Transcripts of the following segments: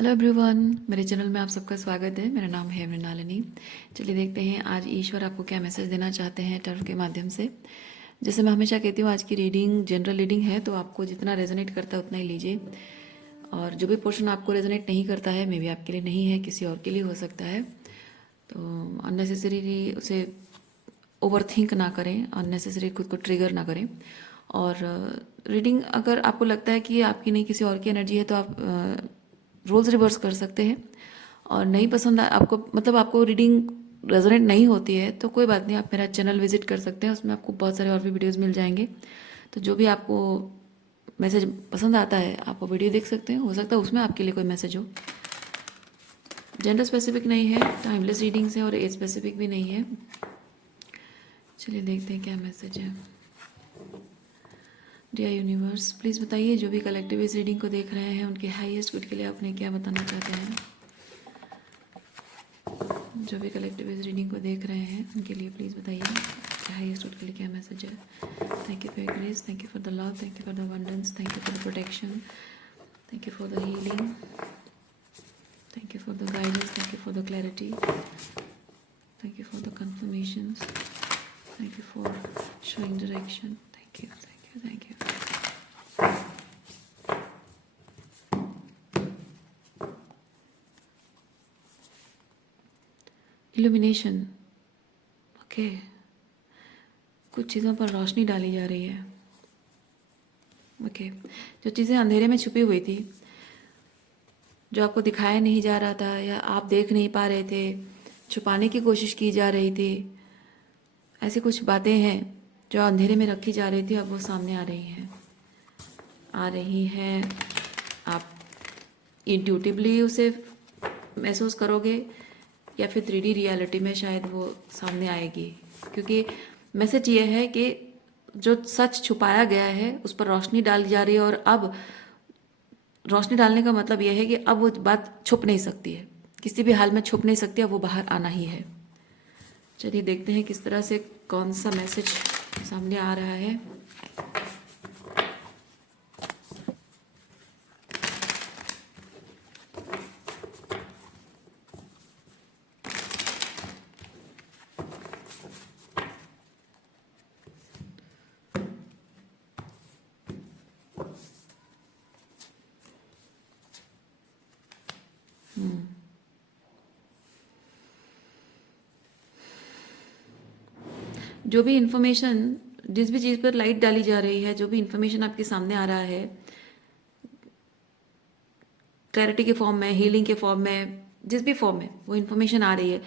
Hello everyone, मेरे channel में आप सबका स्वागत है। मेरा नाम है मृणालिनी। चलिए देखते हैं आज ईश्वर आपको क्या मैसेज देना चाहते हैं टैरो के माध्यम से। जैसे मैं हमेशा कहती हूँ, आज की रीडिंग जनरल रीडिंग है, तो आपको जितना रेजोनेट करता है उतना ही लीजिए। और जो भी पोर्शन आपको रेजोनेट नहीं करता है, मे बी आपके लिए नहीं है, किसी और के लिए हो सकता है। तो अननेसेसरी उसे ओवर थिंक ना करें, अननेसेसरी खुद को ट्रिगर ना करें। और रीडिंग अगर आपको लगता है कि आपकी नहीं किसी और की एनर्जी है, तो आप रोल्स रिवर्स कर सकते हैं। और नहीं पसंद आपको, मतलब आपको रीडिंग रेजोनेट नहीं होती है, तो कोई बात नहीं, आप मेरा चैनल विजिट कर सकते हैं। उसमें आपको बहुत सारे और भी वीडियोस मिल जाएंगे। तो जो भी आपको मैसेज पसंद आता है, आप वो वीडियो देख सकते हैं। हो सकता है उसमें आपके लिए कोई मैसेज हो। जेंडर स्पेसिफिक नहीं है, टाइमलेस रीडिंग्स है और एज स्पेसिफिक भी नहीं है। चलिए देखते हैं क्या मैसेज है। डियर यूनिवर्स, प्लीज़ बताइए जो भी कलेक्टिव इस रीडिंग को देख रहे हैं, उनके हाईएस्ट गुड के लिए आपने क्या बताना चाहते हैं। जो भी कलेक्टिव इस रीडिंग को देख रहे हैं, उनके लिए प्लीज़ बताइए हाईएस्ट गुड के लिए क्या मैसेज है। Thank you for your grace, thank you for the love, thank you for the abundance, thank you for the protection, thank you for the healing, thank you for the guidance, thank you for the clarity, thank you for the confirmations, thank you for showing direction, thank you, thank you, thank you. Illumination, okay. कुछ चीज़ों पर रोशनी डाली जा रही है, okay. जो चीज़ें अंधेरे में छुपी हुई थी, जो आपको दिखाया नहीं जा रहा था या आप देख नहीं पा रहे थे, छुपाने की कोशिश की जा रही थी, ऐसी कुछ बातें हैं जो अंधेरे में रखी जा रही थी, अब वो सामने आ रही हैं, आ रही हैं। आप इंट्यूटिवली उसे महसूस करोगे या फिर 3D रियलिटी में शायद वो सामने आएगी, क्योंकि मैसेज ये है कि जो सच छुपाया गया है उस पर रोशनी डाली जा रही है। और अब रोशनी डालने का मतलब यह है कि अब वो बात छुप नहीं सकती है, किसी भी हाल में छुप नहीं सकती, अब वो बाहर आना ही है। चलिए देखते हैं किस तरह से कौन सा मैसेज सामने आ रहा है। जो भी इंफॉर्मेशन, जिस भी चीज़ पर लाइट डाली जा रही है, जो भी इंफॉर्मेशन आपके सामने आ रहा है, क्लैरिटी के फॉर्म में, हीलिंग के फॉर्म में, जिस भी फॉर्म में वो इंफॉर्मेशन आ रही है,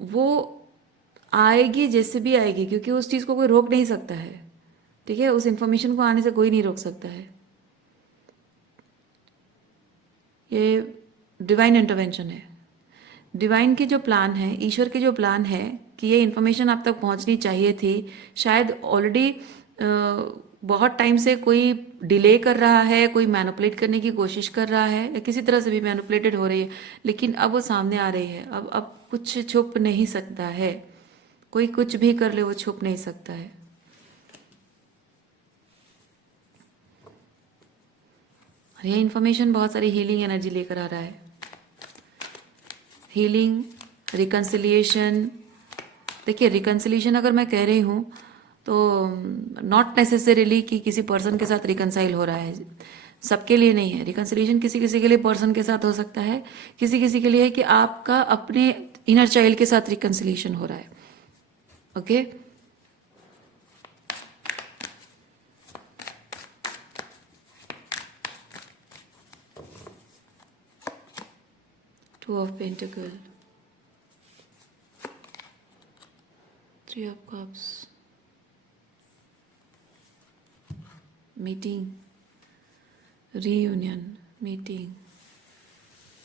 वो आएगी जैसे भी आएगी, क्योंकि उस चीज़ को कोई रोक नहीं सकता है। ठीक है, उस इंफॉर्मेशन को आने से कोई नहीं रोक सकता है। ये डिवाइन इंटरवेंशन है। डिवाइन के जो प्लान है, ईश्वर के जो प्लान है कि ये इन्फॉर्मेशन आप तक पहुंचनी चाहिए थी, शायद ऑलरेडी बहुत टाइम से कोई डिले कर रहा है, कोई मैनिपुलेट करने की कोशिश कर रहा है, या किसी तरह से भी मैनिपुलेटेड हो रही है, लेकिन अब वो सामने आ रही है। अब कुछ छुप नहीं सकता है, कोई कुछ भी कर ले वो छुप नहीं सकता है। और ये इन्फॉर्मेशन बहुत सारी हीलिंग एनर्जी लेकर आ रहा है। Healing, reconciliation. देखिए, रिकन्सिलिएशन अगर मैं कह रही हूँ तो नॉट नेसेसरीली कि किसी पर्सन के साथ रिकन्साइल हो रहा है, सबके लिए नहीं है। रिकन्सिलिएशन किसी किसी के लिए पर्सन के साथ हो सकता है, किसी किसी के लिए है कि आपका अपने इनर चाइल्ड के साथ रिकन्सिलिएशन हो रहा है। Okay, two of pentacles, three of cups, meeting, reunion, meeting,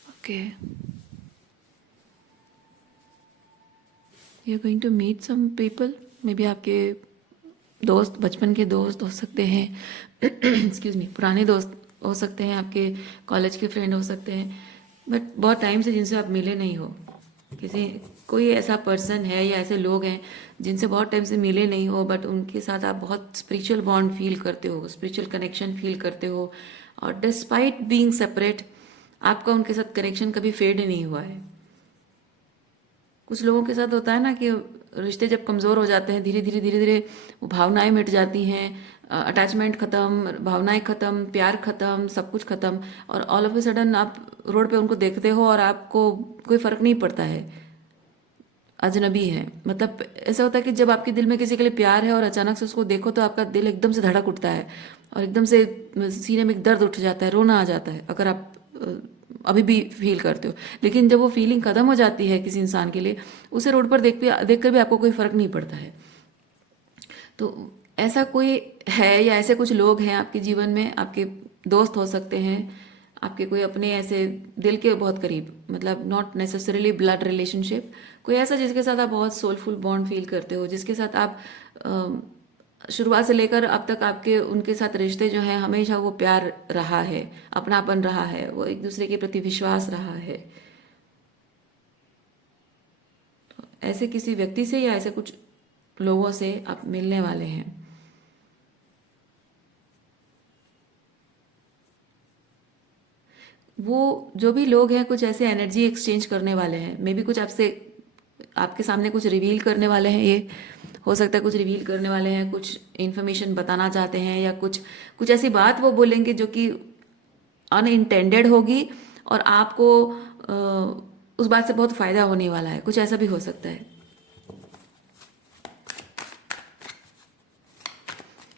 okay. You are going to meet some people, maybe आपके दोस्त, बचपन के दोस्त हो सकते हैं, एक्सक्यूज मी, पुराने दोस्त हो सकते हैं, आपके कॉलेज के फ्रेंड हो सकते हैं, बट बहुत टाइम से जिनसे आप मिले नहीं हो। किसी कोई ऐसा पर्सन है या ऐसे लोग हैं जिनसे बहुत टाइम से मिले नहीं हो, बट उनके साथ आप बहुत स्पिरिचुअल बॉन्ड फील करते हो, स्पिरिचुअल कनेक्शन फील करते हो। और डिस्पाइट बीइंग सेपरेट, आपका उनके साथ कनेक्शन कभी फेड नहीं हुआ है। कुछ लोगों के साथ होता है ना कि रिश्ते जब कमज़ोर हो जाते हैं, धीरे धीरे वो भावनाएं मिट जाती हैं, अटैचमेंट ख़त्म, भावनाएं ख़त्म, प्यार ख़त्म, सब कुछ ख़त्म, और ऑल ऑफ ए सडन आप रोड पे उनको देखते हो और आपको कोई फ़र्क नहीं पड़ता है, अजनबी है। मतलब ऐसा होता है कि जब आपके दिल में किसी के लिए प्यार है और अचानक से उसको देखो तो आपका दिल एकदम से धड़क उठता है और एकदम से सीने में एक दर्द उठ जाता है, रोना आ जाता है, अगर आप अभी भी फील करते हो। लेकिन जब वो फीलिंग ख़त्म हो जाती है किसी इंसान के लिए, उसे रोड पर देख कर भी आपको कोई फ़र्क नहीं पड़ता है। तो ऐसा कोई है या ऐसे कुछ लोग हैं आपके जीवन में, आपके दोस्त हो सकते हैं, आपके कोई अपने ऐसे दिल के बहुत करीब, मतलब नॉट नेसेसरीली ब्लड रिलेशनशिप, कोई ऐसा जिसके साथ आप बहुत सोलफुल बॉन्ड फील करते हो, जिसके साथ आप शुरुआत से लेकर अब तक आपके उनके साथ रिश्ते जो हैं हमेशा वो प्यार रहा है, अपनापन रहा है, वो एक दूसरे के प्रति विश्वास रहा है। ऐसे किसी व्यक्ति से या ऐसे कुछ लोगों से आप मिलने वाले हैं। वो जो भी लोग हैं कुछ ऐसे एनर्जी एक्सचेंज करने वाले हैं, मे बी कुछ आपसे, आपके सामने कुछ रिवील करने वाले हैं। ये हो सकता है कुछ रिवील करने वाले हैं, कुछ इन्फॉर्मेशन बताना चाहते हैं, या कुछ कुछ ऐसी बात वो बोलेंगे जो कि अनइंटेंडेड होगी और आपको उस बात से बहुत फ़ायदा होने वाला है, कुछ ऐसा भी हो सकता है।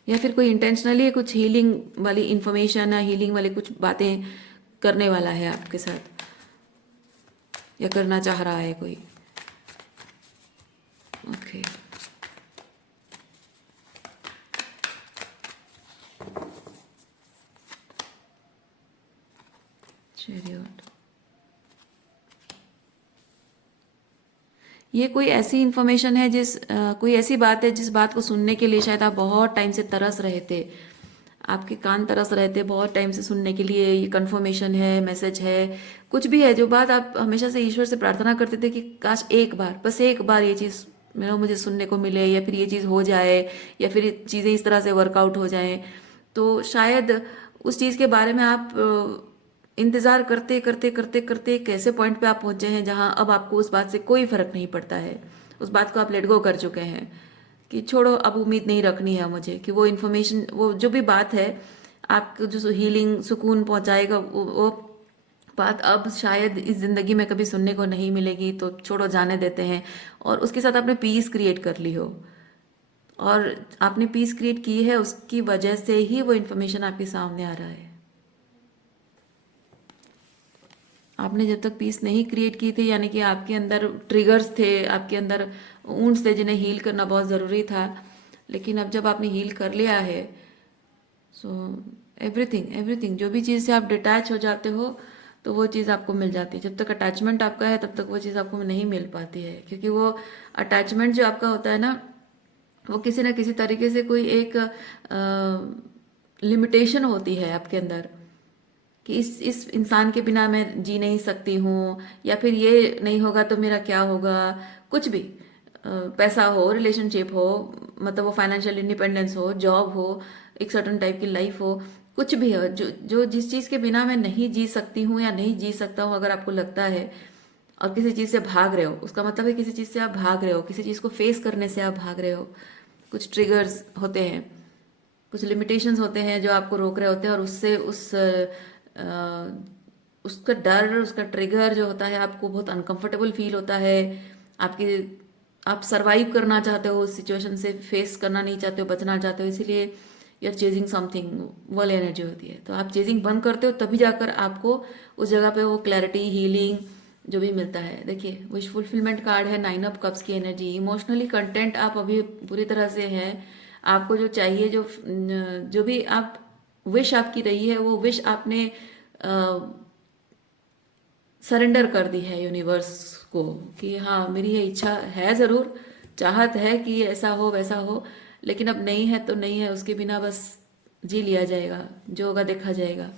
या फिर कोई इंटेंशनली कुछ हीलिंग वाली इंफॉर्मेशन या हीलिंग वाली कुछ बातें करने वाला है आपके साथ, या करना चाह रहा है कोई। Okay, chariot. ये कोई ऐसी इन्फॉर्मेशन है कोई ऐसी बात है जिस बात को सुनने के लिए शायद आप बहुत टाइम से तरस रहे थे, आपके कान तरस रहे थे बहुत टाइम से सुनने के लिए। ये कंफर्मेशन है, मैसेज है, कुछ भी है, जो बात आप हमेशा से ईश्वर से प्रार्थना करते थे कि काश एक बार, बस एक बार ये चीज़ मुझे सुनने को मिले, या फिर ये चीज़ हो जाए, या फिर चीज़ें इस तरह से वर्कआउट हो जाएं। तो शायद उस चीज़ के बारे में आप इंतज़ार करते करते करते करते एक ऐसे पॉइंट पे आप पहुंचे हैं जहां अब आपको उस बात से कोई फ़र्क नहीं पड़ता है, उस बात को आप लेट गो कर चुके हैं कि छोड़ो, अब उम्मीद नहीं रखनी है मुझे कि वो इन्फॉर्मेशन, वो जो भी बात है आपको जो हीलिंग सुकून पहुंचाएगा, वो बात अब शायद इस ज़िंदगी में कभी सुनने को नहीं मिलेगी, तो छोड़ो, जाने देते हैं। और उसके साथ आपने पीस क्रिएट कर ली हो, और आपने पीस क्रिएट की है, उसकी वजह से ही वो इन्फॉर्मेशन आपके सामने आ रहा है। आपने जब तक पीस नहीं क्रिएट की थी, यानी कि आपके अंदर ट्रिगर्स थे, आपके अंदर वुंड्स थे जिन्हें हील करना बहुत ज़रूरी था, लेकिन अब जब आपने हील कर लिया है, सो एवरीथिंग एवरीथिंग जो भी चीज़ से आप डिटैच हो जाते हो तो वो चीज़ आपको मिल जाती है। जब तक अटैचमेंट आपका है तब तक वो चीज़ आपको नहीं मिल पाती है, क्योंकि वो अटैचमेंट जो आपका होता है ना, वो किसी न किसी तरीके से कोई एक लिमिटेशन होती है आपके अंदर कि इस इंसान के बिना मैं जी नहीं सकती हूँ, या फिर ये नहीं होगा तो मेरा क्या होगा, कुछ भी, पैसा हो, रिलेशनशिप हो, मतलब वो फाइनेंशियल इंडिपेंडेंस हो, जॉब हो, एक सर्टन टाइप की लाइफ हो, कुछ भी हो, जो जो जिस चीज़ के बिना मैं नहीं जी सकती हूँ या नहीं जी सकता हूँ, अगर आपको लगता है और किसी चीज़ से भाग रहे हो, उसका मतलब है किसी चीज़ से आप भाग रहे हो, किसी चीज़ को फेस करने से आप भाग रहे हो। कुछ ट्रिगर्स होते हैं, कुछ लिमिटेशंस होते हैं जो आपको रोक रहे होते हैं, और उससे उसका डर, उसका ट्रिगर जो होता है, आपको बहुत अनकंफर्टेबल फील होता है। आपकी आप सरवाइव करना चाहते हो, उस सिचुएशन से फेस करना नहीं चाहते हो, बचना चाहते हो, इसीलिए यू आर चेजिंग समथिंग, वाली एनर्जी होती है। तो आप चेजिंग बंद करते हो तभी जाकर आपको उस जगह पे वो क्लैरिटी, हीलिंग जो भी मिलता है। देखिए, विश फुलफिलमेंट कार्ड है, 9 ऑफ कप्स की एनर्जी। इमोशनली कंटेंट आप अभी पूरी तरह से हैं, आपको जो चाहिए, जो भी आप विश आपकी रही है, वो विश आपने सरेंडर कर दी है यूनिवर्स को कि हाँ, मेरी ये इच्छा है, ज़रूर चाहत है कि ऐसा हो वैसा हो, लेकिन अब नहीं है तो नहीं है, उसके बिना बस जी लिया जाएगा, जो होगा देखा जाएगा।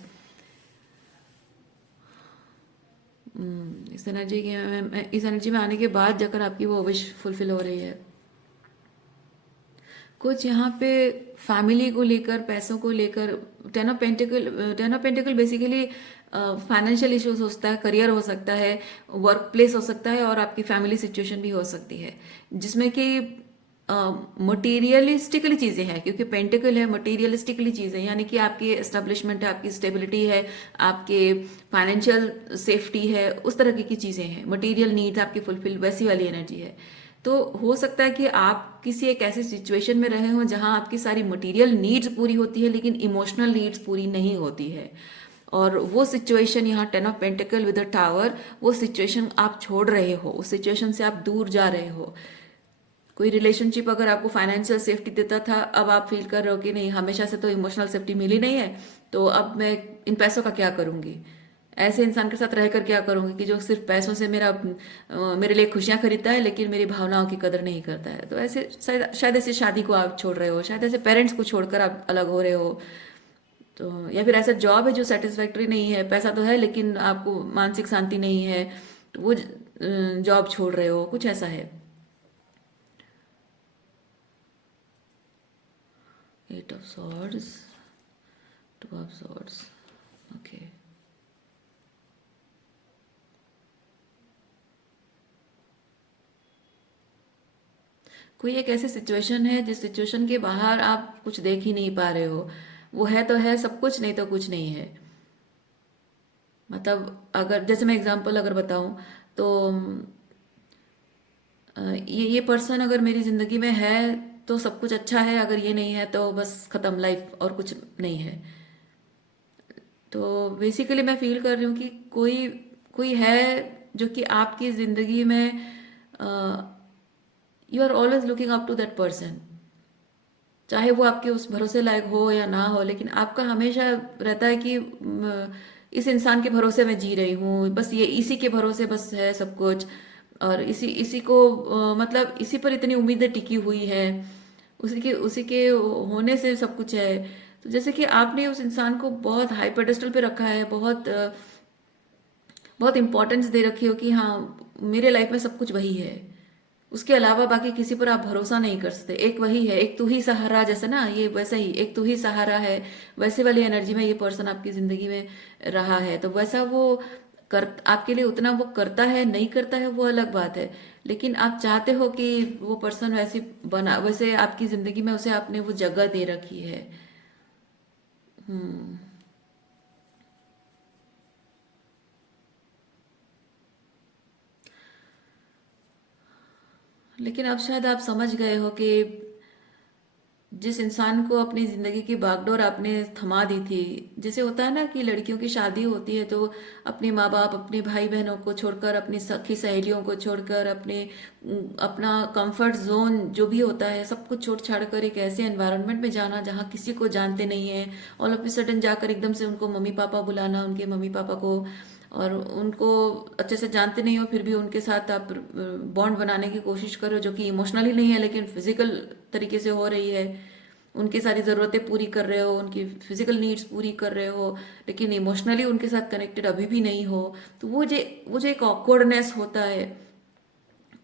इस एनर्जी में आने के बाद जाकर आपकी वो विश फुलफिल हो रही है। कुछ यहाँ पे फैमिली को लेकर, पैसों को लेकर, ten of pentacle basically financial issues हो सकता है, करियर हो सकता है, वर्क प्लेस हो सकता है, और आपकी फैमिली सिचुएशन भी हो सकती है, जिसमें कि मटेरियलिस्टिकली चीज़ें हैं, क्योंकि पेंटिकल है, मटेरियलिस्टिकली चीज़ें, यानी कि आपकी एस्टेब्लिशमेंट है, आपकी स्टेबिलिटी है, आपके फाइनेंशियल सेफ्टी है, उस तरह की चीज़ें हैं, मटेरियल नीड्स आपकी फुलफिल, वैसी वाली एनर्जी है। तो हो सकता है कि आप किसी एक ऐसी सिचुएशन में रहे हो जहां आपकी सारी मटेरियल नीड्स पूरी होती है लेकिन इमोशनल नीड्स पूरी नहीं होती है, और वो सिचुएशन, यहाँ 10 of pentacle with a tower, वो सिचुएशन आप छोड़ रहे हो, उस सिचुएशन से आप दूर जा रहे हो। कोई रिलेशनशिप अगर आपको फाइनेंशियल सेफ्टी देता था, अब आप फील कर रहे हो कि नहीं, हमेशा से तो इमोशनल सेफ्टी मिली नहीं है, तो अब मैं इन पैसों का क्या करूंगी, ऐसे इंसान के साथ रहकर क्या करूंगी कि जो सिर्फ पैसों से मेरे लिए खुशियां खरीदता है लेकिन मेरी भावनाओं की कदर नहीं करता है। तो ऐसे शायद शायद ऐसे शादी को आप छोड़ रहे हो, शायद ऐसे पेरेंट्स को छोड़कर आप अलग हो रहे हो, तो या फिर ऐसा जॉब है जो सेटिस्फैक्ट्री नहीं है, पैसा तो है लेकिन आपको मानसिक शांति नहीं है, तो वो जॉब छोड़ रहे हो, कुछ ऐसा है। 8 of Swords, 2 of Swords, okay. कोई एक ऐसी सिचुएशन है जिस सिचुएशन के बाहर आप कुछ देख ही नहीं पा रहे हो, वो है तो है सब कुछ, नहीं तो कुछ नहीं है। मतलब अगर जैसे मैं एग्जांपल अगर बताऊं, तो ये पर्सन अगर मेरी जिंदगी में है तो सब कुछ अच्छा है, अगर ये नहीं है तो बस खत्म लाइफ, और कुछ नहीं है। तो बेसिकली मैं फील कर रही हूँ कि कोई कोई है जो कि आपकी जिंदगी में, you are always looking up to that person, चाहे वो आपके उस भरोसे लायक हो या ना हो, लेकिन आपका हमेशा रहता है कि इस इंसान के भरोसे मैं जी रही हूँ, बस ये इसी के भरोसे बस है सब कुछ, और इसी इसी को मतलब इसी पर इतनी उम्मीदें टिकी हुई है, उसी के होने से सब कुछ है। तो जैसे कि आपने उस इंसान को बहुत हाई पेडेस्टल पे रखा है, बहुत इंपॉर्टेंस दे रखी हो कि हाँ, मेरे लाइफ में सब कुछ वही है, उसके अलावा बाकी किसी पर आप भरोसा नहीं कर सकते, एक वही है, एक तू ही सहारा, जैसे ना ये वैसा ही एक तू ही सहारा है, वैसे वाली एनर्जी में ये पर्सन आपकी जिंदगी में रहा है। तो वैसा वो कर आपके लिए उतना वो करता है नहीं करता है वो अलग बात है, लेकिन आप चाहते हो कि वो पर्सन वैसी बना, वैसे आपकी जिंदगी में उसे आपने वो जगह दे रखी है। हम्म। लेकिन अब शायद आप समझ गए हो कि जिस इंसान को अपनी जिंदगी की बागडोर आपने थमा दी थी, जैसे होता है ना कि लड़कियों की शादी होती है तो अपने माँ बाप, अपने भाई बहनों को छोड़कर, अपनी सखी सहेलियों को छोड़कर, अपना कंफर्ट जोन जो भी होता है सब कुछ छोड़ छाड़ कर एक ऐसे एनवायरनमेंट में जाना जहाँ किसी को जानते नहीं है, ऑल ऑफ ए सडन जाकर एकदम से उनको मम्मी पापा बुलाना, उनके मम्मी पापा को, और उनको अच्छे से जानते नहीं हो फिर भी उनके साथ आप बॉन्ड बनाने की कोशिश करो, जो कि इमोशनली नहीं है लेकिन फिजिकल तरीके से हो रही है, उनकी सारी ज़रूरतें पूरी कर रहे हो, उनकी फिजिकल नीड्स पूरी कर रहे हो, लेकिन इमोशनली उनके साथ कनेक्टेड अभी भी नहीं हो। तो वो जो एक ऑकवर्डनेस होता है,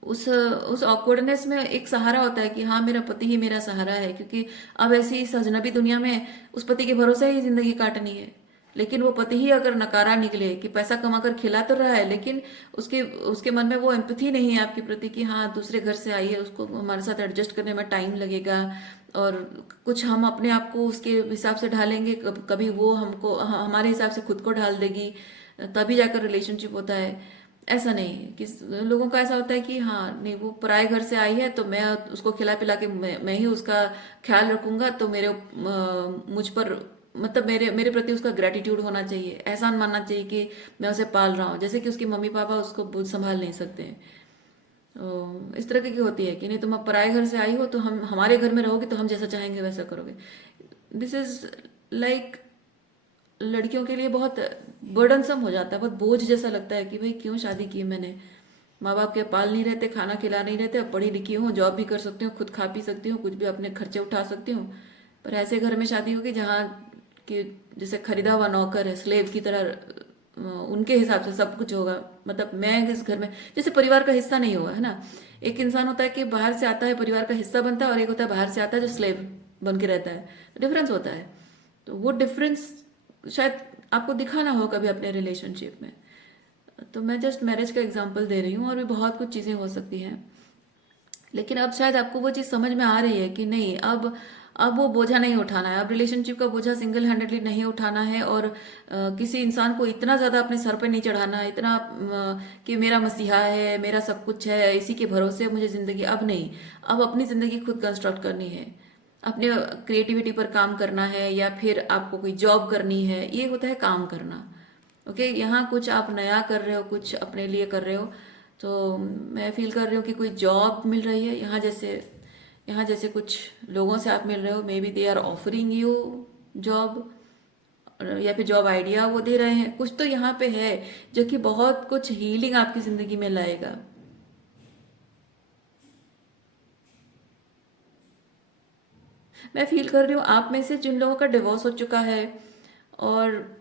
उस ऑकवर्डनेस में एक सहारा होता है कि हाँ, मेरा पति ही मेरा सहारा है, क्योंकि अब ऐसी इस अजनबी दुनिया में उस पति के भरोसे ही जिंदगी काटनी है। लेकिन वो पति ही अगर नकारा निकले कि पैसा कमाकर खिला तो रहा है, लेकिन उसके उसके मन में वो एम्पैथी नहीं है आपके प्रति कि हाँ, दूसरे घर से आई है, उसको हमारे साथ एडजस्ट करने में टाइम लगेगा, और कुछ हम अपने आप को उसके हिसाब से ढालेंगे, कभी वो हमको हमारे हिसाब से खुद को ढाल देगी, तभी जाकर रिलेशनशिप होता है। ऐसा नहीं है कि लोगों का ऐसा होता है कि हाँ नहीं, वो पराए घर से आई है तो मैं उसको खिला पिला के मैं ही उसका ख्याल रखूंगा, तो मुझ पर मतलब मेरे मेरे प्रति उसका ग्रेटिट्यूड होना चाहिए, एहसान मानना चाहिए कि मैं उसे पाल रहा हूँ, जैसे कि उसके मम्मी पापा उसको संभाल नहीं सकते हैं। इस तरह की होती है कि नहीं, तुम अब पराए घर से आई हो तो हम हमारे घर में रहोगे तो हम जैसा चाहेंगे वैसा करोगे। दिस इज लाइक लड़कियों के लिए बहुत बर्डनसम हो जाता है, बहुत बोझ जैसा लगता है कि भाई क्यों शादी की मैंने, माँ बाप के पाल नहीं रहते, खाना खिला नहीं रहते, अब पढ़ी लिखी हूँ, जॉब भी कर सकती हूँ, खुद खा पी सकती हूँ, कुछ भी अपने खर्चे उठा सकती हूँ, पर ऐसे घर में शादी होगी जहाँ कि जैसे खरीदा हुआ नौकर है, स्लेव की तरह उनके हिसाब से सब कुछ होगा। मतलब मैं इस घर में जैसे परिवार का हिस्सा नहीं हुआ है ना, एक इंसान होता है कि बाहर से आता है परिवार का हिस्सा बनता है, और एक होता है बाहर से आता है जो स्लेव बन के रहता है, डिफरेंस होता है। तो वो डिफरेंस शायद आपको दिखा ना हो कभी अपने रिलेशनशिप में। तो मैं जस्ट मैरिज का एग्जांपल दे रही हूँ, और भी बहुत कुछ चीज़ें हो सकती हैं। लेकिन अब शायद आपको वो चीज़ समझ में आ रही है कि नहीं, अब वो बोझा नहीं उठाना है, अब रिलेशनशिप का बोझा सिंगल हैंडेडली नहीं उठाना है, और किसी इंसान को इतना ज़्यादा अपने सर पे नहीं चढ़ाना है, इतना कि मेरा मसीहा है, मेरा सब कुछ है, इसी के भरोसे मुझे ज़िंदगी। अब नहीं, अब अपनी ज़िंदगी खुद कंस्ट्रक्ट करनी है, अपने क्रिएटिविटी पर काम करना है, या फिर आपको कोई जॉब करनी है। ये होता है काम करना। ओके, यहाँ कुछ आप नया कर रहे हो, कुछ अपने लिए कर रहे हो। तो मैं फील कर रही हूँ कि कोई जॉब मिल रही है यहाँ जैसे कुछ लोगों से आप मिल रहे हो, maybe they are offering you job, या फिर जॉब आइडिया वो दे रहे हैं। कुछ तो यहाँ पे है जो कि बहुत कुछ हीलिंग आपकी जिंदगी में लाएगा। मैं फील कर रही हूँ आप में से जिन लोगों का डिवोर्स हो चुका है, और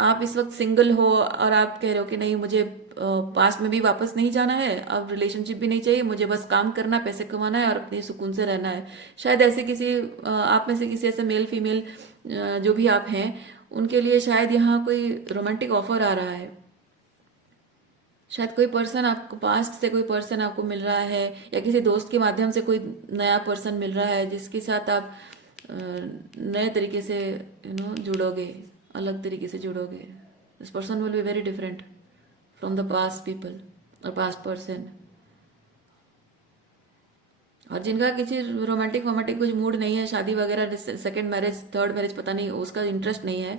आप इस वक्त सिंगल हो, और आप कह रहे हो कि नहीं, मुझे पास्ट में भी वापस नहीं जाना है, अब रिलेशनशिप भी नहीं चाहिए, मुझे बस काम करना, पैसे कमाना है और अपने सुकून से रहना है। शायद ऐसे किसी आप में से किसी ऐसे मेल फीमेल जो भी आप हैं, उनके लिए शायद यहाँ कोई रोमांटिक ऑफर आ रहा है। शायद कोई पर्सन आपको, पास्ट से कोई पर्सन आपको मिल रहा है, या किसी दोस्त के माध्यम से कोई नया पर्सन मिल रहा है जिसके साथ आप नए तरीके से जुड़ोगे, अलग तरीके से जुड़ोगे। This person will be very different from the past people और पास्ट पर्सन। और जिनका किसी रोमांटिक वोमांटिक कुछ मूड नहीं है, शादी वगैरह, सेकंड मैरिज, थर्ड मैरिज, पता नहीं, उसका इंटरेस्ट नहीं है,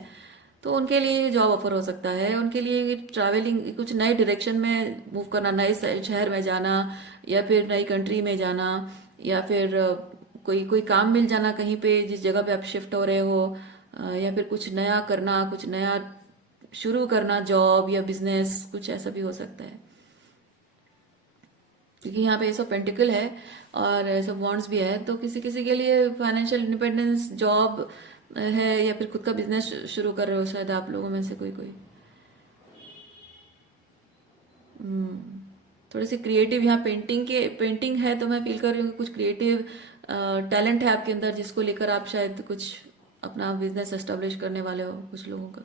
तो उनके लिए जॉब ऑफर हो सकता है। उनके लिए ट्रैवलिंग, कुछ नए डायरेक्शन में मूव करना, नए शहर में जाना, या फिर नई कंट्री में जाना, या फिर कोई कोई काम मिल जाना कहीं पे जिस जगह पे आप शिफ्ट हो रहे हो, या फिर कुछ नया करना, कुछ नया शुरू करना, जॉब या बिजनेस, कुछ ऐसा भी हो सकता है। क्योंकि यहाँ पे सब पेंटिकल है और सब वॉन्ट्स भी है, तो किसी किसी के लिए फाइनेंशियल इंडिपेंडेंस, जॉब है, या फिर खुद का बिजनेस शुरू कर रहे हो शायद आप लोगों में से कोई कोई। थोड़ी सी क्रिएटिव, यहाँ पेंटिंग है, तो मैं फील कर रही हूँ कि कुछ क्रिएटिव टैलेंट है आपके अंदर, जिसको लेकर आप शायद कुछ अपना बिजनेस एस्टेब्लिश करने वाले हो कुछ लोगों का।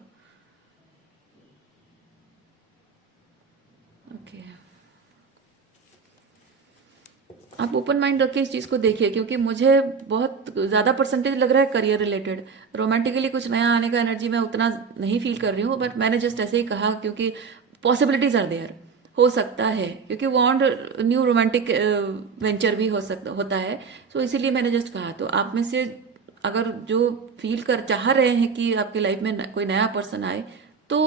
ओके, आप ओपन माइंड रखिए, इस चीज़ को देखिए, क्योंकि मुझे बहुत ज़्यादा परसेंटेज लग रहा है करियर रिलेटेड। रोमांटिकली कुछ नया आने का एनर्जी मैं उतना नहीं फील कर रही हूँ, बट मैंने जस्ट ऐसे ही कहा क्योंकि पॉसिबिलिटीज आर देयर, हो सकता है, क्योंकि वॉन्ट न्यू रोमांटिक वेंचर भी हो सकता होता है। तो इसीलिए मैंने जस्ट कहा। तो आप में से अगर जो फील कर चाह रहे हैं कि आपकी लाइफ में कोई नया पर्सन आए, तो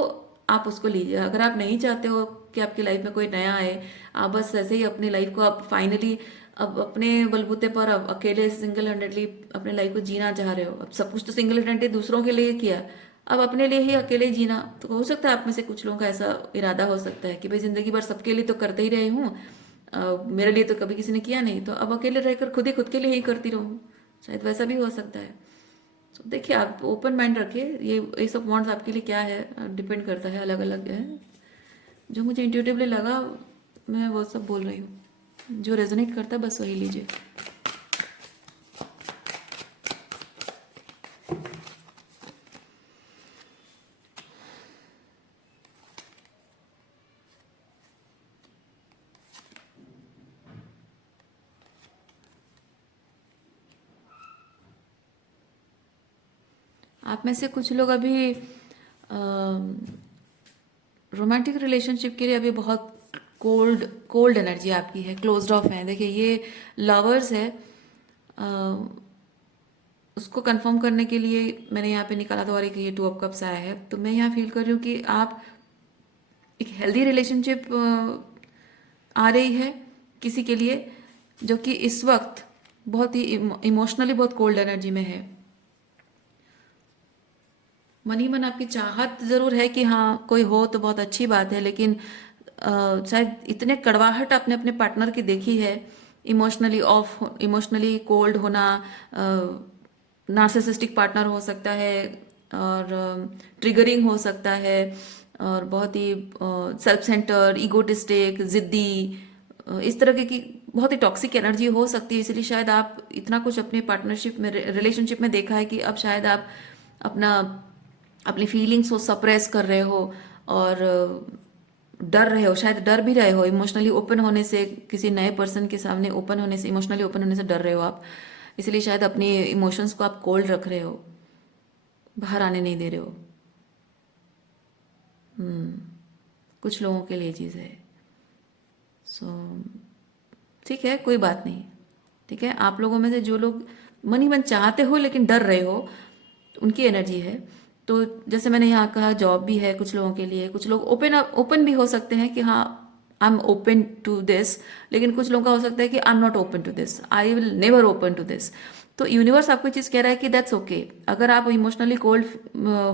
आप उसको लीजिए। अगर आप नहीं चाहते हो कि आपकी लाइफ में कोई नया आए, आप बस ऐसे ही अपनी लाइफ को आप फाइनली अब अपने बलबूते पर अब अकेले सिंगल हैंडेडली अपने लाइफ को जीना चाह रहे हो, अब सब कुछ तो सिंगल हैंडेडली दूसरों के लिए किया, अब अपने लिए ही अकेले ही जीना, तो हो सकता है आप में से कुछ लोगों का ऐसा इरादा हो सकता है कि भाई जिंदगी भर सबके लिए तो करते ही रही हूँ, मेरे लिए तो कभी किसी ने किया नहीं, तो अब अकेले रहकर खुद के लिए ही करती रहूँ। शायद वैसा भी हो सकता है। तो देखिए, आप ओपन माइंड रखिए। ये सब वांट्स आपके लिए क्या है, डिपेंड करता है, अलग अलग है। जो मुझे इंट्यूटिवली लगा मैं वो सब बोल रही हूँ, जो रेजोनेट करता है बस वही लीजिए। आप में से कुछ लोग अभी रोमांटिक रिलेशनशिप के लिए अभी बहुत कोल्ड कोल्ड एनर्जी आपकी है, क्लोज्ड ऑफ है। देखिए, ये लवर्स है, अ, उसको कंफर्म करने के लिए मैंने यहाँ पे निकाला था, और एक ये टू ऑफ कप्स आया है। तो मैं यहाँ फील कर रही हूँ कि आप एक हेल्दी रिलेशनशिप आ रही है किसी के लिए, जो कि इस वक्त बहुत ही इमोशनली बहुत कोल्ड एनर्जी में है। मन ही मन आपकी चाहत जरूर है कि हाँ कोई हो तो बहुत अच्छी बात है, लेकिन शायद इतने कड़वाहट आपने अपने पार्टनर की देखी है, इमोशनली ऑफ, इमोशनली कोल्ड होना। नार्सिसिस्टिक पार्टनर हो सकता है, और ट्रिगरिंग हो सकता है, और बहुत ही सेल्फ सेंटर, ईगोटिस्टिक, जिद्दी, इस तरह की बहुत ही टॉक्सिक एनर्जी हो सकती है। इसलिए शायद आप इतना कुछ अपने पार्टनरशिप में, रिलेशनशिप में देखा है कि अब शायद आप अपना अपनी फीलिंग्स को सप्रेस कर रहे हो और डर रहे हो, शायद डर भी रहे हो इमोशनली ओपन होने से, किसी नए पर्सन के सामने ओपन होने से, इमोशनली ओपन होने से डर रहे हो आप, इसलिए शायद अपनी इमोशंस को आप कोल्ड रख रहे हो, बाहर आने नहीं दे रहे हो। कुछ लोगों के लिए चीज़ है। सो ठीक है, कोई बात नहीं। ठीक है, आप लोगों में से जो लोग मन ही मन चाहते हो लेकिन डर रहे हो, उनकी एनर्जी है। तो जैसे मैंने यहाँ कहा, जॉब भी है कुछ लोगों के लिए, कुछ लोग ओपन ओपन भी हो सकते हैं कि हाँ I am open to this, लेकिन कुछ लोगों का हो सकता है कि I am not open to this, I will never open to this. तो यूनिवर्स आपको चीज़ कह रहा है कि दैट्स ओके। अगर आप इमोशनली कोल्ड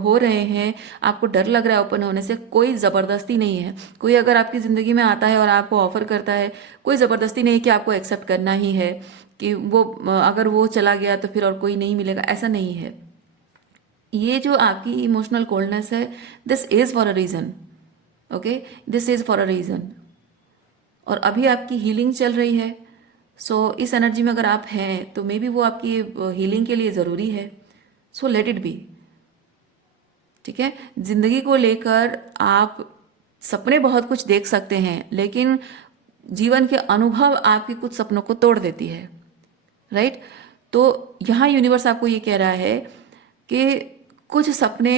हो रहे हैं, आपको डर लग रहा है ओपन होने से, कोई ज़बरदस्ती नहीं है। कोई अगर आपकी ज़िंदगी में आता है और आपको ऑफर करता है, कोई ज़बरदस्ती नहीं है कि आपको एक्सेप्ट करना ही है, कि वो अगर वो चला गया तो फिर और कोई नहीं मिलेगा, ऐसा नहीं है। ये जो आपकी इमोशनल कोल्डनेस है, this is for a reason. Okay, this is for a reason. और अभी आपकी हीलिंग चल रही है। सो इस एनर्जी में अगर आप हैं तो मे बी वो आपकी हीलिंग के लिए ज़रूरी है। So let it be. ठीक है, जिंदगी को लेकर आप सपने बहुत कुछ देख सकते हैं, लेकिन जीवन के अनुभव आपके कुछ सपनों को तोड़ देती है। राइट? तो यहाँ यूनिवर्स आपको ये कह रहा है कि कुछ सपने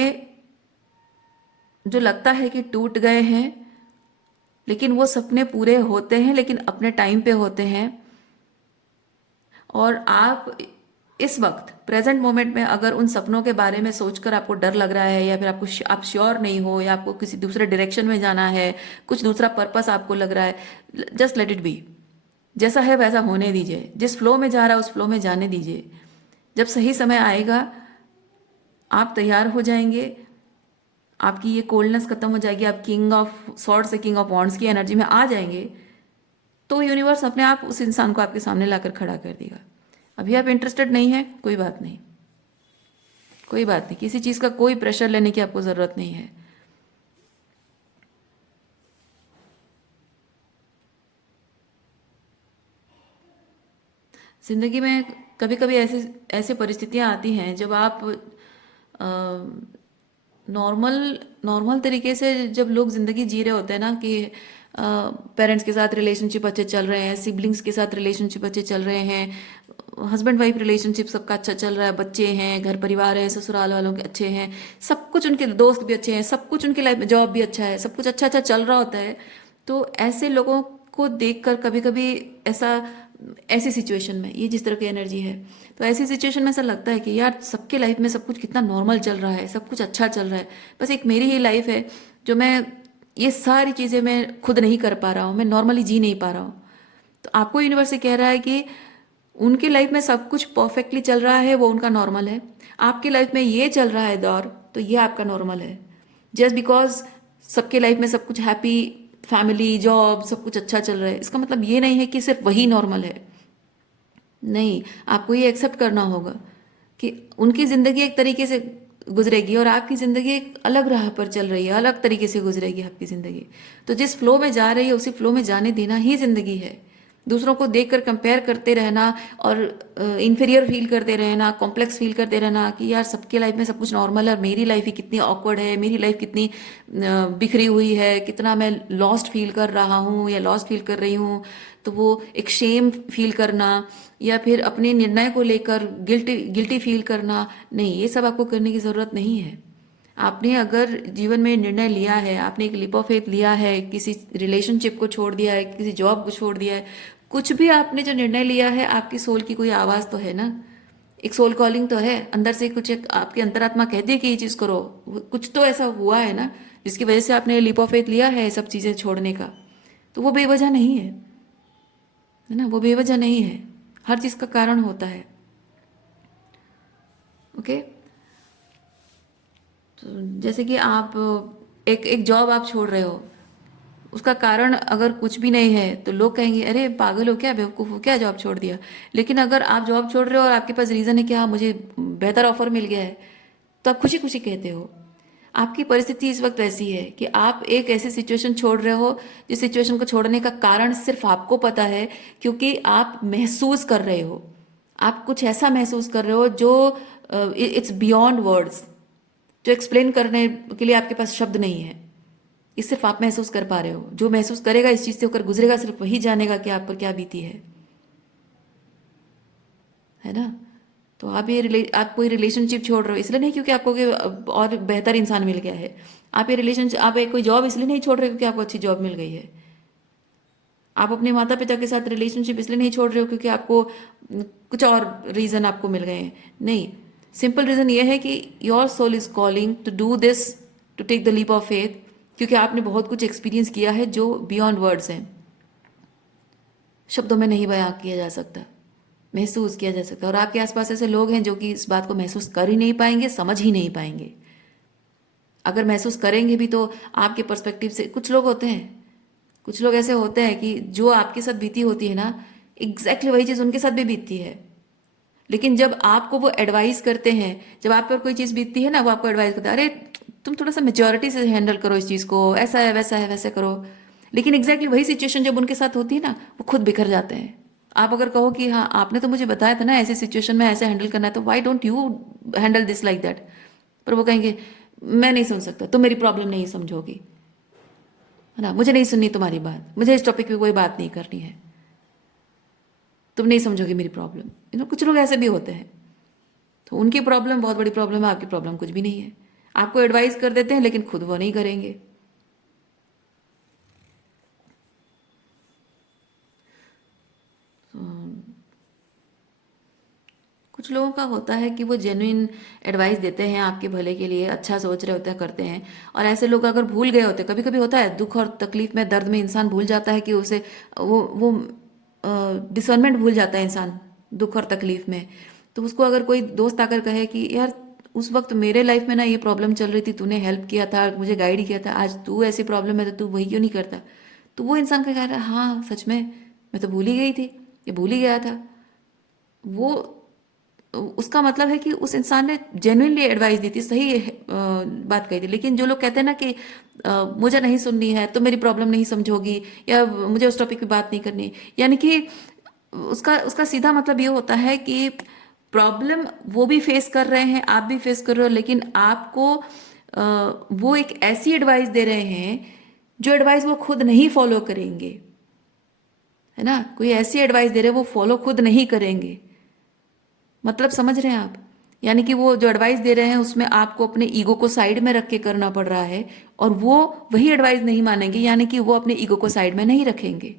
जो लगता है कि टूट गए हैं, लेकिन वो सपने पूरे होते हैं, लेकिन अपने टाइम पे होते हैं। और आप इस वक्त प्रेजेंट मोमेंट में अगर उन सपनों के बारे में सोचकर आपको डर लग रहा है, या फिर आपको आप श्योर नहीं हो, या आपको किसी दूसरे डायरेक्शन में जाना है, कुछ दूसरा पर्पस आपको लग रहा है, जस्ट लेट इट बी। जैसा है वैसा होने दीजिए। जिस फ्लो में जा रहा है उस फ्लो में जाने दीजिए। जब सही समय आएगा, आप तैयार हो जाएंगे, आपकी ये कोल्डनेस खत्म हो जाएगी, आप किंग ऑफ सॉर्ड से किंग ऑफ वॉन्ड्स की एनर्जी में आ जाएंगे, तो यूनिवर्स अपने आप उस इंसान को आपके सामने लाकर खड़ा कर देगा। अभी आप इंटरेस्टेड नहीं है, कोई बात नहीं, कोई बात नहीं, किसी चीज़ का कोई प्रेशर लेने की आपको ज़रूरत नहीं है। जिंदगी में कभी कभी ऐसे ऐसे परिस्थितियां आती हैं जब आप नॉर्मल नॉर्मल तरीके से, जब लोग ज़िंदगी जी रहे होते हैं ना, कि पेरेंट्स के साथ रिलेशनशिप अच्छे चल रहे हैं, सिबलिंग्स के साथ रिलेशनशिप अच्छे चल रहे हैं, हस्बैंड वाइफ रिलेशनशिप सबका अच्छा चल रहा है, बच्चे हैं, घर परिवार है, ससुराल वालों के अच्छे हैं, सब कुछ, उनके दोस्त भी अच्छे हैं, सब कुछ उनकी लाइफ में, जॉब भी अच्छा है, सब कुछ अच्छा अच्छा चल रहा होता है। तो ऐसे लोगों को देखकर कभी कभी ऐसा, ऐसी सिचुएशन में, ये जिस तरह की एनर्जी है, तो ऐसी सिचुएशन में ऐसा लगता है कि यार सबके लाइफ में सब कुछ कितना नॉर्मल चल रहा है, सब कुछ अच्छा चल रहा है, बस एक मेरी ही लाइफ है जो मैं ये सारी चीज़ें मैं खुद नहीं कर पा रहा हूँ, मैं नॉर्मली जी नहीं पा रहा हूँ। तो आपको यूनिवर्स से कह रहा है कि उनकी लाइफ में सब कुछ परफेक्टली चल रहा है, वो उनका नॉर्मल है। आपकी लाइफ में ये चल रहा है दौर, तो ये आपका नॉर्मल है। जस्ट बिकॉज सबके लाइफ में सब कुछ हैप्पी, फैमिली, जॉब, सब कुछ अच्छा चल रहा है, इसका मतलब ये नहीं है कि सिर्फ वही नॉर्मल है। नहीं, आपको ये एक्सेप्ट करना होगा कि उनकी ज़िंदगी एक तरीके से गुजरेगी और आपकी ज़िंदगी एक अलग राह पर चल रही है, अलग तरीके से गुजरेगी आपकी ज़िंदगी। तो जिस फ्लो में जा रही है उसी फ्लो में जाने देना ही ज़िंदगी है। दूसरों को देखकर कंपेयर करते रहना और इन्फीरियर फील करते रहना, कॉम्प्लेक्स फील करते रहना कि यार सबके लाइफ में सब कुछ नॉर्मल है और मेरी लाइफ ही कितनी ऑकवर्ड है, मेरी लाइफ कितनी बिखरी हुई है, कितना मैं लॉस्ट फील कर रहा हूँ या लॉस्ट फील कर रही हूँ। तो वो एक शेम फील करना, या फिर अपने निर्णय को लेकर गिल्टी गिल्टी फील करना, नहीं, ये सब आपको करने की ज़रूरत नहीं है। आपने अगर जीवन में निर्णय लिया है, आपने एक लीप ऑफ फेथ लिया है, किसी रिलेशनशिप को छोड़ दिया है, किसी जॉब को छोड़ दिया है, कुछ भी आपने जो निर्णय लिया है, आपकी सोल की कोई आवाज़ तो है ना, एक सोल कॉलिंग तो है अंदर से, कुछ एक आपकी अंतरात्मा कहती है कि ये चीज़ करो, कुछ तो ऐसा हुआ है ना जिसकी वजह से आपने लीप ऑफ फेथ लिया है सब चीज़ें छोड़ने का। तो वो बेवजह नहीं है ना, वो बेवजह नहीं है, हर चीज़ का कारण होता है। ओके, तो जैसे कि आप एक एक जॉब आप छोड़ रहे हो, उसका कारण अगर कुछ भी नहीं है तो लोग कहेंगे अरे पागल हो क्या, बेवकूफ़ हो क्या, जॉब छोड़ दिया। लेकिन अगर आप जॉब छोड़ रहे हो और आपके पास रीज़न है कि हाँ मुझे बेहतर ऑफर मिल गया है, तो आप खुशी खुशी कहते हो। आपकी परिस्थिति इस वक्त ऐसी है कि आप एक ऐसी सिचुएशन छोड़ रहे हो जिस सिचुएशन को छोड़ने का कारण सिर्फ आपको पता है, क्योंकि आप महसूस कर रहे हो, आप कुछ ऐसा महसूस कर रहे हो जो इट्स बियॉन्ड वर्ड्स। जो एक्सप्लेन करने के लिए आपके पास शब्द नहीं है। ये सिर्फ आप महसूस कर पा रहे हो। जो महसूस करेगा इस चीज़ से होकर गुजरेगा, सिर्फ वही जानेगा कि आप पर क्या बीती है ना। तो आप कोई रिलेशनशिप छोड़ रहे हो इसलिए नहीं क्योंकि आपको और बेहतर इंसान मिल गया है। आप एक कोई जॉब इसलिए नहीं छोड़ रहे हो क्योंकि आपको अच्छी जॉब मिल गई है। आप अपने माता पिता के साथ रिलेशनशिप इसलिए नहीं छोड़ रहे हो क्योंकि आपको कुछ और रीज़न आपको मिल गए हैं। नहीं, सिंपल रीज़न ये है कि your soul is calling to do this, to take the leap of faith, क्योंकि आपने बहुत कुछ एक्सपीरियंस किया है जो बियॉन्ड वर्ड्स हैं, शब्दों में नहीं बयां किया जा सकता, महसूस किया जा सकता। और आपके आसपास ऐसे लोग हैं जो कि इस बात को महसूस कर ही नहीं पाएंगे, समझ ही नहीं पाएंगे। अगर महसूस करेंगे भी तो आपके पर्सपेक्टिव से। कुछ लोग ऐसे होते हैं कि जो आपके साथ बीती होती है ना, एग्जैक्टली वही चीज़ उनके साथ भी बीतती है। लेकिन जब आपको वो एडवाइस करते हैं, जब आप पर कोई चीज़ बीतती है ना, वो आपको एडवाइस करते हैं, अरे तुम थोड़ा सा मेच्योरिटी से हैंडल करो इस चीज़ को, ऐसा है वैसा है वैसे करो। लेकिन एग्जैक्टली वही सिचुएशन जब उनके साथ होती है ना, वो खुद बिखर जाते हैं। आप अगर कहो कि हाँ आपने तो मुझे बताया था ना ऐसी सिचुएशन में ऐसे हैंडल करना है, तो why don't you handle this like that. पर वो कहेंगे मैं नहीं सुन सकता, तुम मेरी प्रॉब्लम नहीं समझोगी, है ना, मुझे नहीं सुननी तुम्हारी बात, मुझे इस टॉपिक पे कोई बात नहीं करनी है, तुम नहीं समझोगे मेरी प्रॉब्लम। कुछ लोग ऐसे भी होते हैं। तो उनकी प्रॉब्लम बहुत बड़ी प्रॉब्लम है, आपकी प्रॉब्लम कुछ भी नहीं है। आपको एडवाइस कर देते हैं लेकिन खुद वो नहीं करेंगे। कुछ लोगों का होता है कि वो जेन्युइन एडवाइस देते हैं आपके भले के लिए, अच्छा सोच रहे होते हैं, करते हैं। और ऐसे लोग अगर भूल गए होते हैं, कभी कभी होता है दुख और तकलीफ में, दर्द में इंसान भूल जाता है कि उसे वो डिसर्नमेंट भूल जाता है इंसान दुख और तकलीफ में। तो उसको अगर कोई दोस्त आकर कहे कि यार उस वक्त मेरे लाइफ में ना ये प्रॉब्लम चल रही थी, तूने हेल्प किया था, मुझे गाइड किया था, आज तू ऐसी प्रॉब्लम है तो तू वही क्यों नहीं करता। तो वो इंसान का कह रहा है हाँ सच में, मैं तो भूल ही गई थी, ये भूल ही गया था। वो उसका मतलब है कि उस इंसान ने जेन्युइनली एडवाइस दी थी, सही बात कही थी। लेकिन जो लोग कहते हैं ना कि मुझे नहीं सुननी है, तो मेरी प्रॉब्लम नहीं समझोगी, या मुझे उस टॉपिक पे बात नहीं करनी, यानी कि उसका उसका सीधा मतलब ये होता है कि प्रॉब्लम वो भी फेस कर रहे हैं, आप भी फेस कर रहे हो, लेकिन आपको वो एक ऐसी एडवाइस दे रहे हैं जो एडवाइस वो खुद नहीं फॉलो करेंगे, है ना। कोई ऐसी एडवाइस दे रहे हैं वो फॉलो खुद नहीं करेंगे। मतलब समझ रहे हैं आप। यानी कि वो जो एडवाइस दे रहे हैं उसमें आपको अपने ईगो को साइड में रख के करना पड़ रहा है, और वो वही एडवाइस नहीं मानेंगे, यानी कि वो अपने ईगो को साइड में नहीं रखेंगे।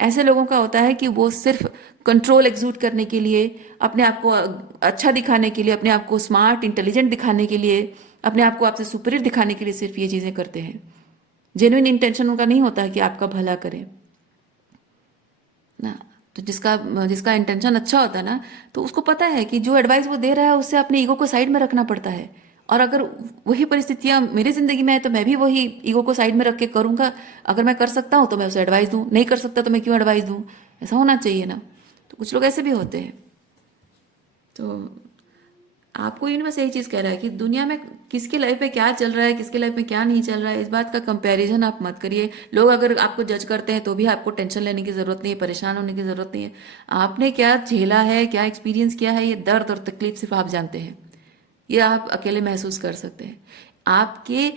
ऐसे लोगों का होता है कि वो सिर्फ कंट्रोल एग्जूट करने के लिए, अपने आप को अच्छा दिखाने के लिए, अपने आप को स्मार्ट इंटेलिजेंट दिखाने के लिए, अपने आप को आपसे सुपीरियर दिखाने के लिए सिर्फ ये चीज़ें करते हैं। जेन्युइन इंटेंशन उनका नहीं होता है कि आपका भला करें ना। तो जिसका जिसका इंटेंशन अच्छा होता है ना, तो उसको पता है कि जो एडवाइस वो दे रहा है उससे अपने ईगो को साइड में रखना पड़ता है। और अगर वही परिस्थितियां मेरी जिंदगी में है तो मैं भी वही ईगो को साइड में रख के करूंगा। अगर मैं कर सकता हूं तो मैं उसे एडवाइस दूं, नहीं कर सकता तो मैं क्यों एडवाइस दूं। ऐसा होना चाहिए ना। तो कुछ लोग ऐसे भी होते हैं। तो आपको यूनिवर्स यही चीज़ कह रहा है कि दुनिया में किसकी लाइफ में क्या चल रहा है, किसकी लाइफ में क्या नहीं चल रहा है, इस बात का कंपैरिजन आप मत करिए। लोग अगर आपको जज करते हैं तो भी आपको टेंशन लेने की ज़रूरत नहीं है, परेशान होने की ज़रूरत नहीं है। आपने क्या झेला है, क्या एक्सपीरियंस किया है, ये दर्द और तकलीफ सिर्फ आप जानते हैं। ये आप अकेले महसूस कर सकते हैं। आपके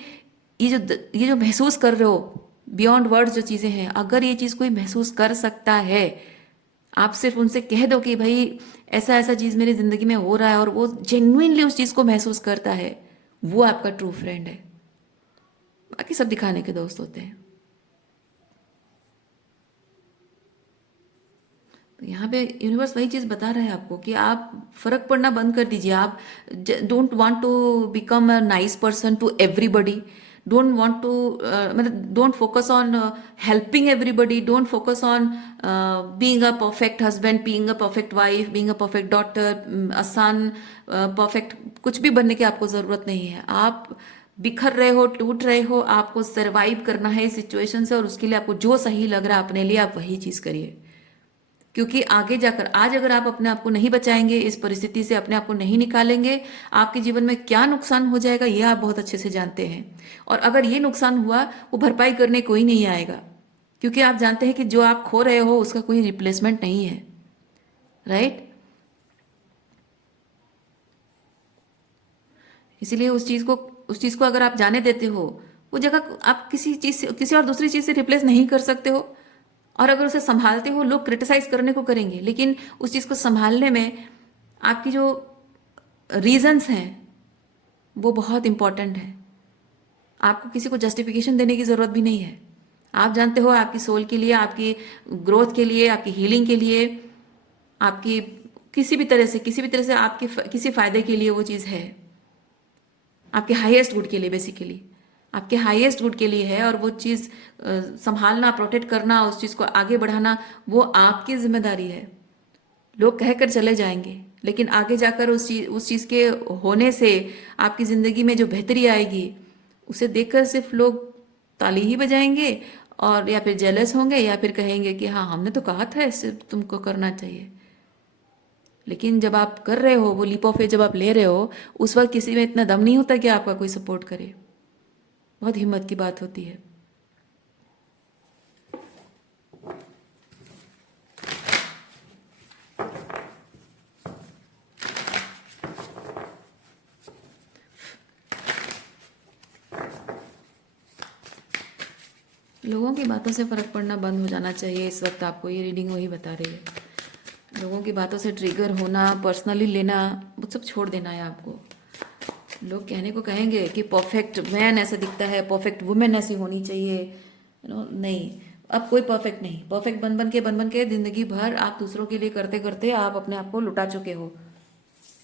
ये जो महसूस कर रहे हो बियॉन्ड वर्ड्स जो चीज़ें हैं, अगर ये चीज़ कोई महसूस कर सकता है, आप सिर्फ उनसे कह दो कि भाई ऐसा ऐसा चीज़ मेरी ज़िंदगी में हो रहा है, और वो जेन्युइनली उस चीज़ को महसूस करता है, वो आपका ट्रू फ्रेंड है। बाकी सब दिखाने के दोस्त होते हैं। तो यहाँ पे यूनिवर्स वही चीज़ बता रहा है आपको कि आप फर्क पड़ना बंद कर दीजिए। आप don't want to become a nice person to everybody, don't want to मतलब don't focus on helping everybody, don't focus on being a perfect husband, being a perfect wife, being a perfect daughter, a son, perfect कुछ भी बनने की आपको ज़रूरत नहीं है। आप बिखर रहे हो, टूट रहे हो, आपको सरवाइव करना है इस सिचुएशन से, और उसके लिए आपको जो सही लग रहा है अपने लिए, आप वही चीज़ करिए। क्योंकि आगे जाकर आज अगर आप अपने आप को नहीं बचाएंगे, इस परिस्थिति से अपने आप को नहीं निकालेंगे, आपके जीवन में क्या नुकसान हो जाएगा ये आप बहुत अच्छे से जानते हैं। और अगर ये नुकसान हुआ, वो भरपाई करने कोई नहीं आएगा, क्योंकि आप जानते हैं कि जो आप खो रहे हो उसका कोई रिप्लेसमेंट नहीं है। राइट। इसीलिए उस चीज़ को अगर आप जाने देते हो, वो जगह आप किसी चीज़ से, किसी और दूसरी चीज़ से रिप्लेस नहीं कर सकते हो। और अगर उसे संभालते हो, लोग क्रिटिसाइज करने को करेंगे, लेकिन उस चीज़ को संभालने में आपकी जो रीजंस हैं वो बहुत इंपॉर्टेंट है। आपको किसी को जस्टिफिकेशन देने की ज़रूरत भी नहीं है। आप जानते हो आपकी सोल के लिए, आपकी ग्रोथ के लिए, आपकी हीलिंग के लिए, आपकी किसी भी तरह से आपके किसी फायदे के लिए वो चीज़ है, आपके हाईएस्ट गुड के लिए, बेसिकली आपके हाईएस्ट गुड के लिए है। और वो चीज़ संभालना, प्रोटेक्ट करना, उस चीज़ को आगे बढ़ाना, वो आपकी जिम्मेदारी है। लोग कहकर चले जाएंगे, लेकिन आगे जाकर उस चीज़ के होने से आपकी ज़िंदगी में जो बेहतरी आएगी, उसे देखकर सिर्फ लोग ताली ही बजाएंगे, और या फिर जेलस होंगे, या फिर कहेंगे कि हाँ, हमने तो कहा था इससे तुमको करना चाहिए। लेकिन जब आप कर रहे हो, वो लीप ऑफ फेथ जब आप ले रहे हो, उस वक्त किसी में इतना दम नहीं होता कि आपका कोई सपोर्ट करे। बहुत हिम्मत की बात होती है। लोगों की बातों से फ़र्क पड़ना बंद हो जाना चाहिए इस वक्त। आपको ये रीडिंग वही बता रही है। लोगों की बातों से ट्रिगर होना, पर्सनली लेना, वो सब छोड़ देना है आपको। लोग कहने को कहेंगे कि परफेक्ट मैन ऐसा दिखता है, परफेक्ट वुमेन ऐसी होनी चाहिए, नहीं। अब कोई परफेक्ट नहीं। परफेक्ट बन बन के जिंदगी भर आप दूसरों के लिए करते करते आप अपने आप को लुटा चुके हो,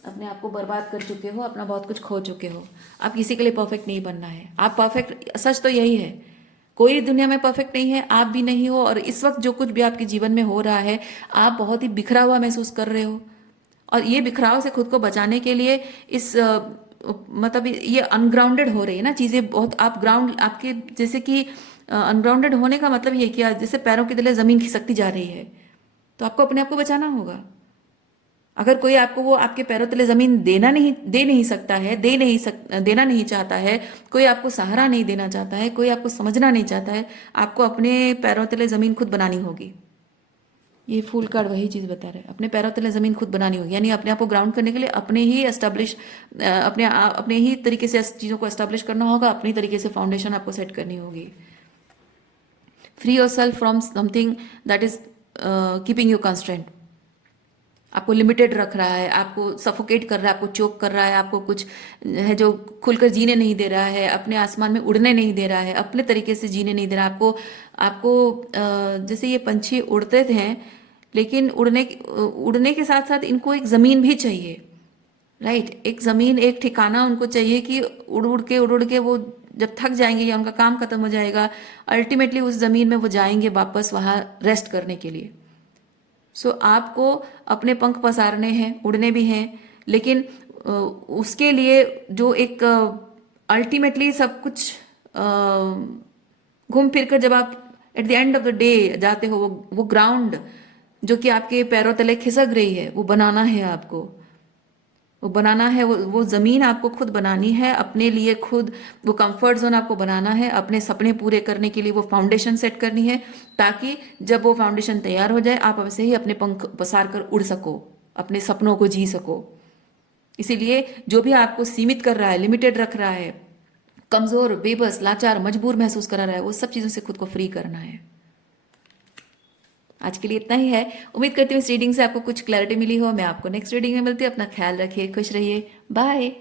अपने आप को बर्बाद कर चुके हो, अपना बहुत कुछ खो चुके हो। आप किसी के लिए परफेक्ट नहीं बनना है। आप परफेक्ट, सच तो यही है, कोई दुनिया में परफेक्ट नहीं है, आप भी नहीं हो। और इस वक्त जो कुछ भी आपके जीवन में हो रहा है, आप बहुत ही बिखरा हुआ महसूस कर रहे हो। और ये बिखराव से खुद को बचाने के लिए मतलब ये अनग्राउंडेड हो रही है ना चीज़ें बहुत। आप ग्राउंड आपके जैसे कि अनग्राउंडेड होने का मतलब ये कि जैसे पैरों के तले ज़मीन खिसकती जा रही है, तो आपको अपने आप को बचाना होगा। अगर कोई आपको वो आपके पैरों तले ज़मीन दे नहीं सकता है, देना नहीं चाहता है, कोई आपको सहारा नहीं देना चाहता है, कोई आपको समझना नहीं चाहता है, आपको अपने पैरों तले ज़मीन खुद बनानी होगी। ये फूल कार्ड वही चीज़ बता रहे हैं। अपने पैरों तले ज़मीन खुद बनानी होगी, यानी अपने आप को ग्राउंड करने के लिए अपने ही तरीके से चीज़ों को एस्टेब्लिश करना होगा, अपनी तरीके से फाउंडेशन आपको सेट करनी होगी। Free your self from something that is keeping you constraint. आपको लिमिटेड रख रहा है, आपको सफोकेट कर रहा है, आपको चोक कर रहा है, आपको कुछ है जो खुलकर जीने नहीं दे रहा है, अपने आसमान में उड़ने नहीं दे रहा है, अपने तरीके से जीने नहीं दे रहा। आपको आपको जैसे ये पंछी उड़ते थे, लेकिन उड़ने के साथ साथ इनको एक ज़मीन भी चाहिए, राइट। एक ज़मीन, एक ठिकाना उनको चाहिए कि उड़ उड़ के वो जब थक जाएंगे या उनका काम खत्म हो जाएगा, अल्टीमेटली उस ज़मीन में वो जाएंगे वापस वहाँ रेस्ट करने के लिए। सो आपको अपने पंख पसारने हैं, उड़ने भी हैं, लेकिन उसके लिए जो एक अल्टीमेटली सब कुछ घूम फिर कर जब आप at the end of the day जाते हो, वो ग्राउंड जो कि आपके पैरों तले खिसक रही है, वो बनाना है आपको। वो बनाना है, वो ज़मीन आपको खुद बनानी है अपने लिए खुद। वो कंफर्ट जोन आपको बनाना है अपने सपने पूरे करने के लिए। वो फाउंडेशन सेट करनी है, ताकि जब वो फाउंडेशन तैयार हो जाए, आप वैसे ही अपने पंख पसार कर उड़ सको, अपने सपनों को जी सको। इसीलिए जो भी आपको सीमित कर रहा है, लिमिटेड रख रहा है, कमज़ोर, बेबस, लाचार, मजबूर महसूस करा रहा है, वो सब चीज़ों से खुद को फ्री करना है। आज के लिए इतना ही है। उम्मीद करती हूँ इस रीडिंग से आपको कुछ क्लैरिटी मिली हो। मैं आपको नेक्स्ट रीडिंग में मिलती हूँ। अपना ख्याल रखिए, खुश रहिए, बाय।